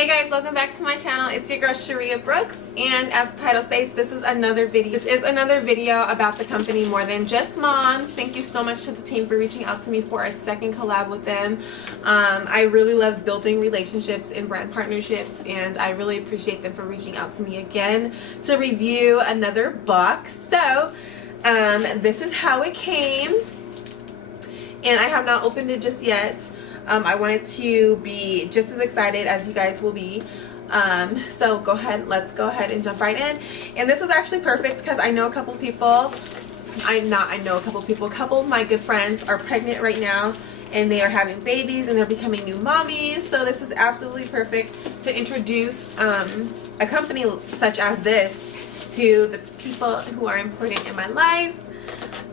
Hey guys, welcome back to my channel. It's your girl Shariab Brooks, and as the title states, this is another video. This is another video about the company More Than Just Moms. Thank you so much to the team for reaching out to me for a second collab with them. I really love building relationships and brand partnerships, and I really appreciate them for reaching out to me again to review another box. So this is how it came, and I have not opened it just yet. I wanted to be just as excited as you guys will be. So let's go ahead and jump right in. And this was actually perfect because I know a couple people, a couple of my good friends are pregnant right now, and they are having babies and they're becoming new mommies. So this is absolutely perfect to introduce a company such as this to the people who are important in my life.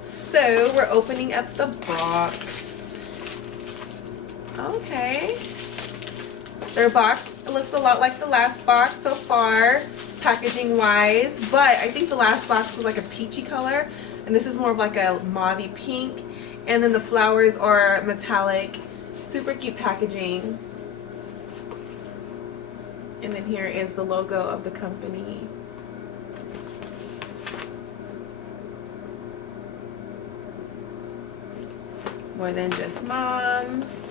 So we're opening up the box. Okay, their box looks a lot like the last box so far, packaging wise, but I think the last box was like a peachy color, and this is more of like a mauvey pink, and then the flowers are metallic. Super cute packaging. And then here is the logo of the company. More Than Just Moms.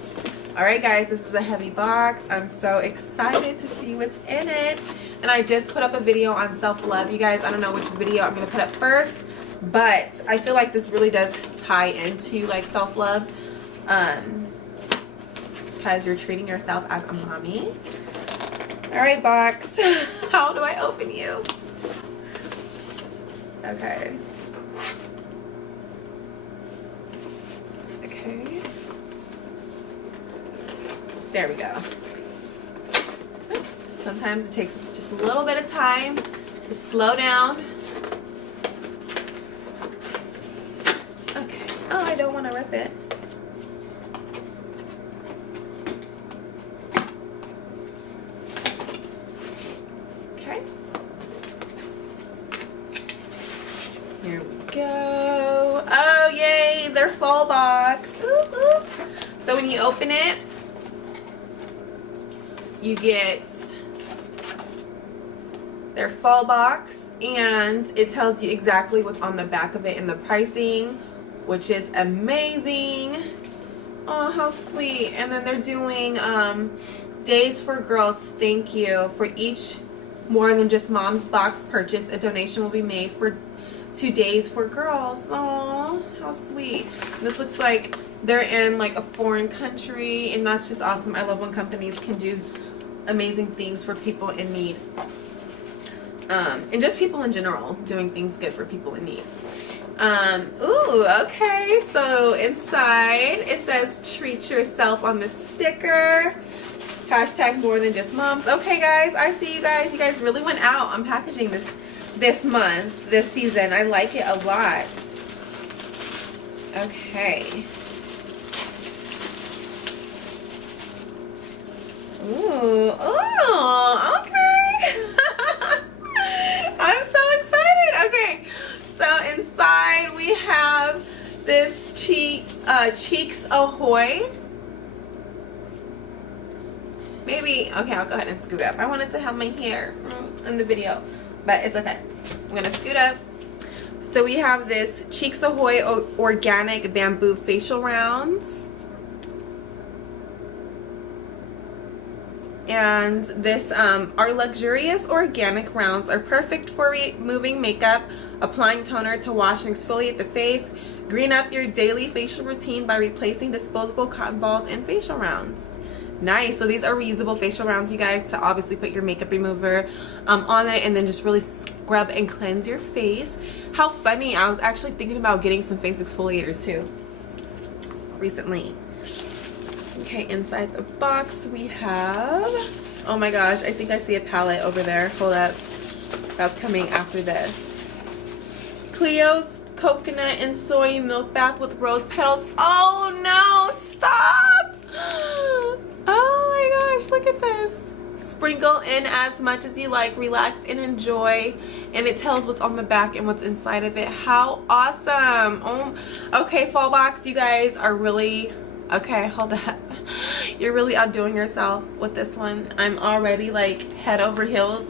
Alright guys, this is a heavy box. I'm so excited to see what's in it. And I just put up a video on self-love. You guys, I don't know which video I'm going to put up first, but I feel like this really does tie into like self-love, because you're treating yourself as a mommy. Alright box, how do I open you? Okay. Okay. There we go. Oops. Sometimes it takes just a little bit of time to slow down. Okay. Oh, I don't want to rip it. Okay. Here we go. Oh, yay. Their fall box. Ooh, ooh. So when you open it, you get their fall box, and it tells you exactly what's on the back of it and the pricing, which is amazing. Oh, how sweet. And then they're doing Days for Girls Thank You. For each More Than Just Moms box purchase, a donation will be made to Days for Girls. Oh, how sweet. This looks like they're in like a foreign country, and that's just awesome. I love when companies can do amazing things for people in need, and just people in general doing things good for people in need. Ooh, okay, so inside it says treat yourself on the sticker, hashtag More Than Just Moms. Okay guys, I see you guys really went out on packaging this month, this season. I like it a lot. Okay. Ooh, oh, okay. I'm so excited. Okay, so inside we have this Cheeks Ahoy. Maybe, okay, I'll go ahead and scoot up. I wanted to have my hair in the video, but it's okay. I'm gonna scoot up. So we have this Cheeks Ahoy organic bamboo facial rounds. And this our luxurious organic rounds are perfect for removing makeup, applying toner to wash and exfoliate the face. Green up your daily facial routine by replacing disposable cotton balls and facial rounds. Nice. So these are reusable facial rounds, you guys, to obviously put your makeup remover on it and then just really scrub and cleanse your face. How funny. I was actually thinking about getting some face exfoliators too recently. Okay, inside the box we have, oh my gosh, I think I see a palette over there. Hold up. That's coming after this. Cleo's coconut and soy milk bath with rose petals. Oh no, stop. Oh my gosh, look at this. Sprinkle in as much as you like, relax and enjoy. And it tells what's on the back and what's inside of it. How awesome. Oh, okay, fall box, you guys are really, okay, hold up. You're really outdoing yourself with this one. I'm already like head over heels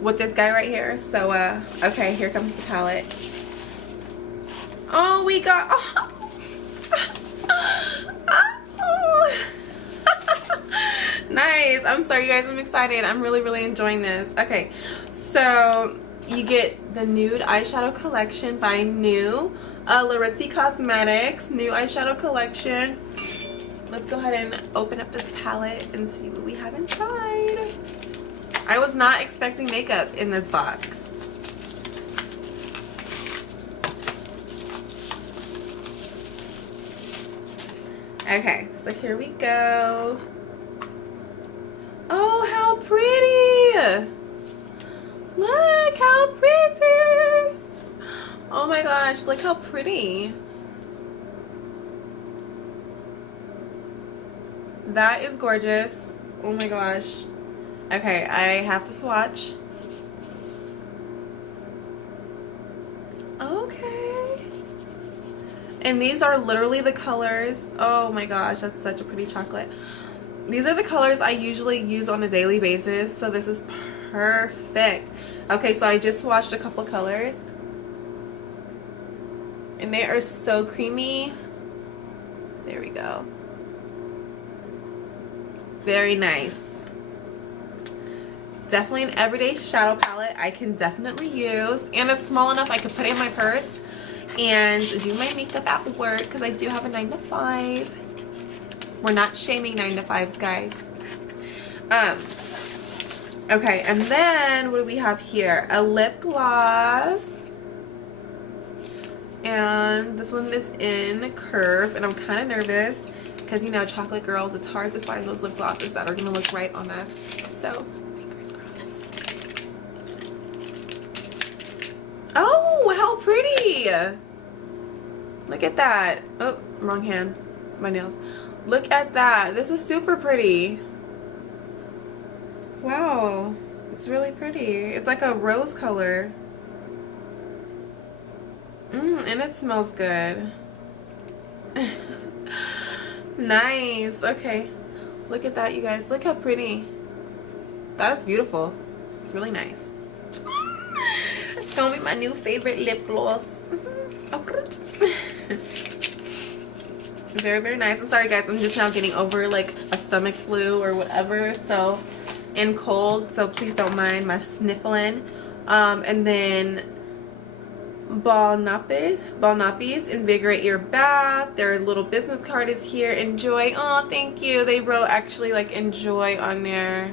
with this guy right here. So okay, here comes the palette. Oh, we got nice. I'm sorry you guys, I'm excited. I'm really enjoying this. Okay, so you get the nude eyeshadow collection by New Larizzi Cosmetics, new eyeshadow collection. Let's go ahead and open up this palette and see what we have inside. I was not expecting makeup in this box. Okay, so here we go. Oh, how pretty! Look how pretty! Oh my gosh, look how pretty. That is gorgeous. Oh my gosh. Okay, I have to swatch. Okay. And these are literally the colors. Oh my gosh, that's such a pretty chocolate. These are the colors I usually use on a daily basis, so this is perfect. Okay, so I just swatched a couple colors. And they are so creamy. There we go. Very nice. Definitely an everyday shadow palette I can definitely use. And it's small enough I could put it in my purse and do my makeup at work because I do have a 9 to 5. We're not shaming 9 to 5s, guys. Okay, and then what do we have here? A lip gloss. And this one is in Curve, and I'm kind of nervous because, you know, chocolate girls, it's hard to find those lip glosses that are going to look right on us. So, fingers crossed. Oh, how pretty! Look at that. Oh, wrong hand. My nails. Look at that. This is super pretty. Wow. It's really pretty. It's like a rose color. And it smells good. Nice. Okay. Look at that, you guys. Look how pretty. That's beautiful. It's really nice. It's gonna be my new favorite lip gloss. Very nice. I'm sorry, guys. I'm just now getting over like a stomach flu or whatever. So, and cold. So please don't mind my sniffling. And then Ball Nappies, invigorate your bath. Their little business card is here. Enjoy. Oh, thank you. They wrote actually like enjoy on there.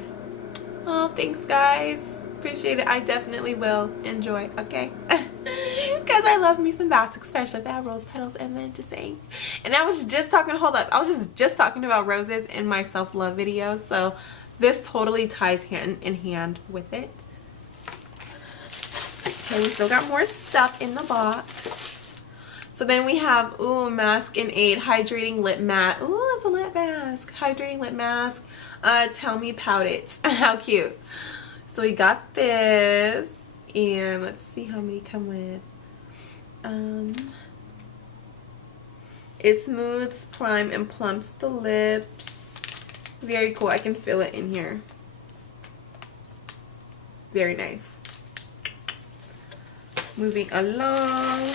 Oh, thanks, guys. Appreciate it. I definitely will enjoy. Okay. Because I love me some baths, especially if they have rose petals and then just saying. And I was just talking, hold up. I was just talking about roses in my self-love video. So this totally ties hand in hand with it. Okay, we still got more stuff in the box. So then we have, ooh, Mask in 8, hydrating lip matte. Ooh, it's a lip mask. Hydrating lip mask. Tell me pout it. How cute. So we got this. And let's see how many come with. It smooths, prime, and plumps the lips. Very cool. I can feel it in here. Very nice. Moving along.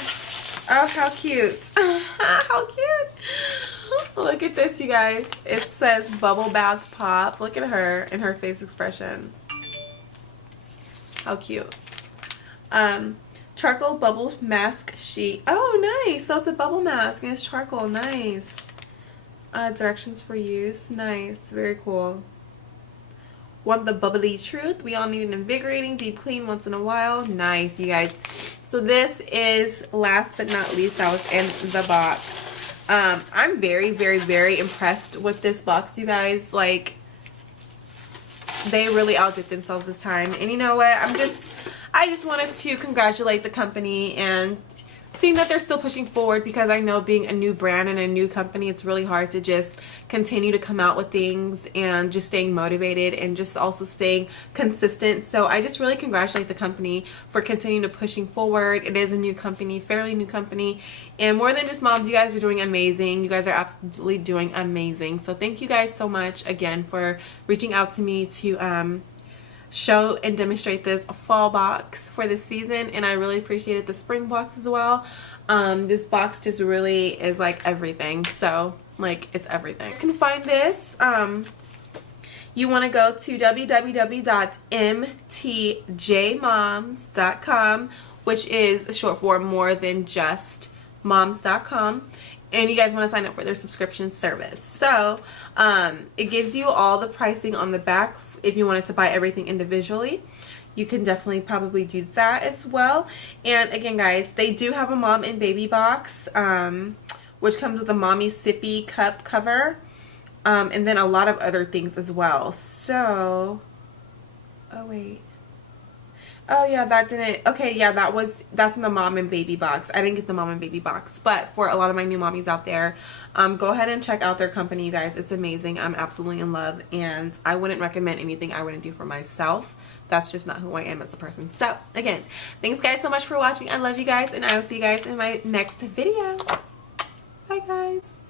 Oh, how cute. How cute. Look at this, you guys. It says Bubble Bath Pop. Look at her and her face expression. How cute. Charcoal Bubble Mask Sheet. Oh, nice. So it's a bubble mask and it's charcoal. Nice. Directions for use. Nice. Very cool. Want the bubbly truth? We all need an invigorating deep clean once in a while. Nice, you guys. So this is last but not least that was in the box. I'm very impressed with this box, you guys. Like, they really outdid themselves this time. And you know what? I just wanted to congratulate the company and seeing that they're still pushing forward, because I know being a new brand and a new company, it's really hard to just continue to come out with things and just staying motivated and just also staying consistent. So I just really congratulate the company for continuing to pushing forward. It is a new company, fairly new company, and More Than Just Moms, you guys are doing amazing. You guys are absolutely doing amazing. So thank you guys so much again for reaching out to me to show and demonstrate this fall box for this season, and I really appreciated the spring box as well. This box just really is like everything, so like it's everything. You can find this, you want to go to www.mtjmoms.com, which is short for morethanjustmoms.com, and you guys want to sign up for their subscription service. So it gives you all the pricing on the back. If you wanted to buy everything individually, you can definitely probably do that as well. And again, guys, they do have a mom and baby box, which comes with a mommy sippy cup cover, and then a lot of other things as well. So, oh wait. Oh yeah, that didn't, okay, yeah, that's in the mom and baby box. I didn't get the mom and baby box, but for a lot of my new mommies out there, go ahead and check out their company, you guys. It's amazing. I'm absolutely in love, and I wouldn't recommend anything I wouldn't do for myself. That's just not who I am as a person. So again, thanks guys so much for watching. I love you guys, and I will see you guys in my next video. Bye guys.